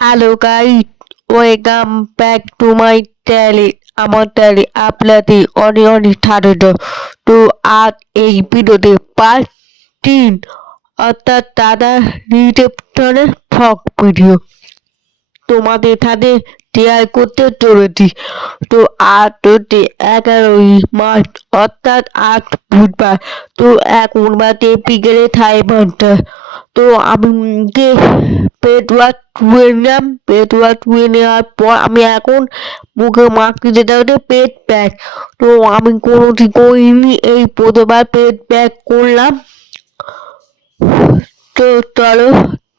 Hello guys, welcome back to my channel. আমার চ্যানেলে আপনাদের অনেক অনেক স্বাগত। তো আজ এই ভিডিওতে পার্ট 3 অর্থাৎ দাদা রিসেপশনের ফক ভিডিও তোমাদের সাথে শেয়ার করতে চলেছি। তো আজ হচ্ছে 11ই মার্চ অর্থাৎ আজ বুধবার। তো এখন বাজে বিকেলে 5:30। তো আমি পেট ওয়াশ ধুয়ে নিলাম। পেট ওয়াশ ধুয়ে নেওয়ার পর আমি এখন মুখে মাখতে যেটা হচ্ছে পেট প্যাক। তো আমি কোনোদিন করিনি, এই প্রথমবার পেট প্যাক করলাম। তো চলো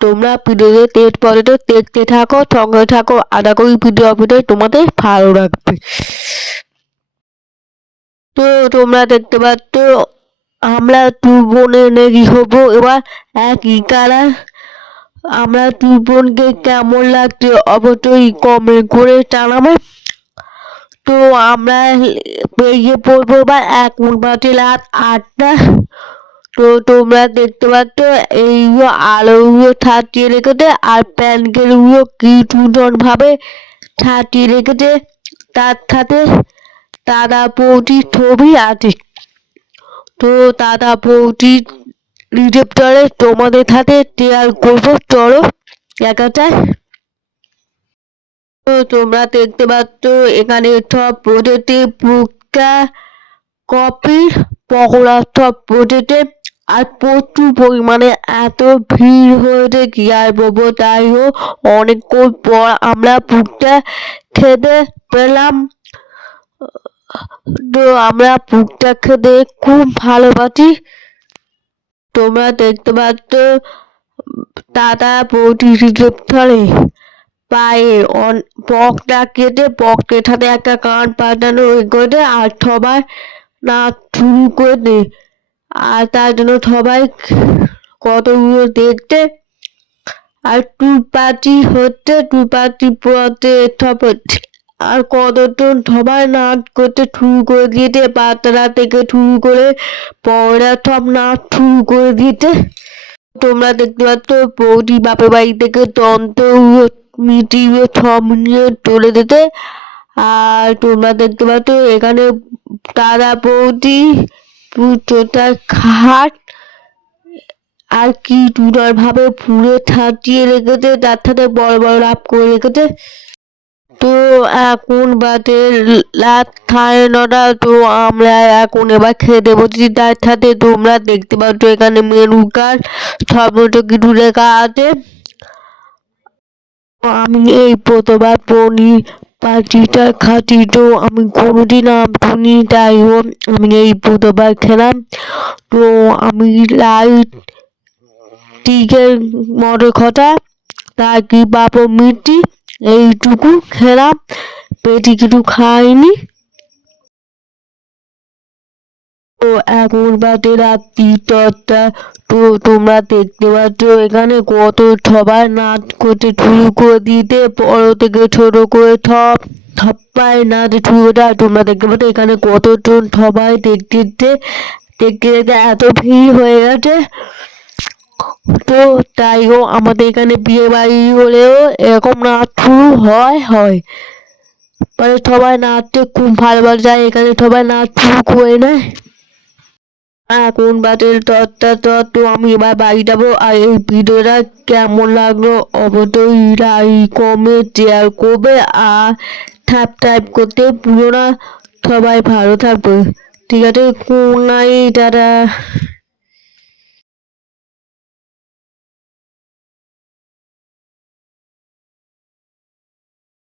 তোমরা ভিডিওতে টেস্ট পর্যন্ত দেখতে থাকো, সঙ্গে থাকো। আশা করি ভিডিও তোমাদের ভালো লাগবে। তো তোমরা দেখতে পাচ্ছ আমরা দু বোনে নেগি হবো এবার একই কালার। আমরা দু বোনকে কেমন লাগছে অবশ্যই কমেন্ট করে জানাবে। তো আমরা বেরিয়ে পড়বো এবার, এখন বাজে রাত 8টা। তো তোমরা দেখতে পাচ্ছ এইগুলো আলোগুলো ছাটিয়ে রেখেছে আর প্যানকেলগুলো কি সুন্দর ভাবে ছাটিয়ে রেখেছে। তার সাথে দাদা বৌদির ছবি আছে। তো দাদা বৌদির রিসেপশনে তোমাদের সাথে শেয়ার করবো, চলো দেখা যায়। তো তোমরা দেখতে পাচ্ছ এখানে সব প্রজেক্টে ফুচকা, কফি, পকোড়া সব প্রজেক্টে। আর প্রচুর পরিমাণে এত ভিড় হয়েছে কি আর বলবো। তাই হোক অনেকক্ষণ পর আমরা ফুচকা খেতে পেলাম। তো আমরা ফুচকা খেতে খুব ভালোবাসি। তোমরা দেখতে পাচ্ছ দাদা বৌদি রিসেপশনে পায়ে বক্সটা কেটে বক্সের সাথে একটা গান বাজানো করে আর সবাই নাচ শুরু করে। আর তার জন্য সবাই কতগুলো দেখতে। আর টুপাচি হচ্ছে, টুপাচি পড়তে সব হচ্ছে। আর কতজন সবাই নাচ করতে শুরু করে দিয়েছে, বাচ্চারা থেকে শুরু করে বড়রা সব নাচ শুরু করে দিয়েছে। তোমরা দেখতে পাচ্ছ বৌদি বাপের বাড়ি থেকে তন্ত্র মিটিয়ে সব নিয়ে চলে যেতে। আর তোমরা দেখতে পাচ্ছ এখানে দাদা বৌদি পুজোটা খাট আর কি সুন্দর ভাবে ফুলে সাজিয়ে রেখেছে, তার সাথে বড় বড় রাপ করে রেখেছে। তো এখন বাজে রাত 9:30। তো আমরা এখন এবার খেতে বসেছি। তার সাথে তোমরা দেখতে পাচ্ছ এখানে মেনু কার্ড সমস্ত কিছু লেখা আছে। আমি এই প্রথমবার পনির পাটিটা খাচ্ছি। তো আমি কোনোদিন নাম শুনি, তাই হোক আমি এই প্রথমবার খেলাম। তো আমি লাইট চিকেন মটর খটা তার কি পাপড় মিষ্টি এইটুকু খেলাম, পেটি কিছু খাইনি। তো এখন বাজে রাত্রি 10টা। তো তোমরা দেখতে পাচ্ছ এখানে কত সবাই নাচ করতে শুরু করে দিতে, বড় থেকে ছোট করে সবাই নাচ শুরু করে। তোমরা দেখতে পাচ্ছ এখানে কতজন সবাই দেখতে দেখতে এত ভিড় হয়ে গেছে। তো তাই হোক আমাদের এখানে বিয়ে বাড়ি হলেও এরকম নাচ শুরু হয় মানে সবাই নাচতে খুব ভালোবাসে, এখানে সবাই নাচ শুরু করে নেয়। এখন বাজে 10টা 10। তো আমি এবার বাড়ি যাবো। আর এই ভিডিওটা কেমন লাগলো অবশ্যই লাইক কমেন্ট শেয়ার করবে আর সাবস্ক্রাইব করতে ভুলো না। সবাই ভালো থাকবে। ঠিক আছে, গুড নাইট, টাটা।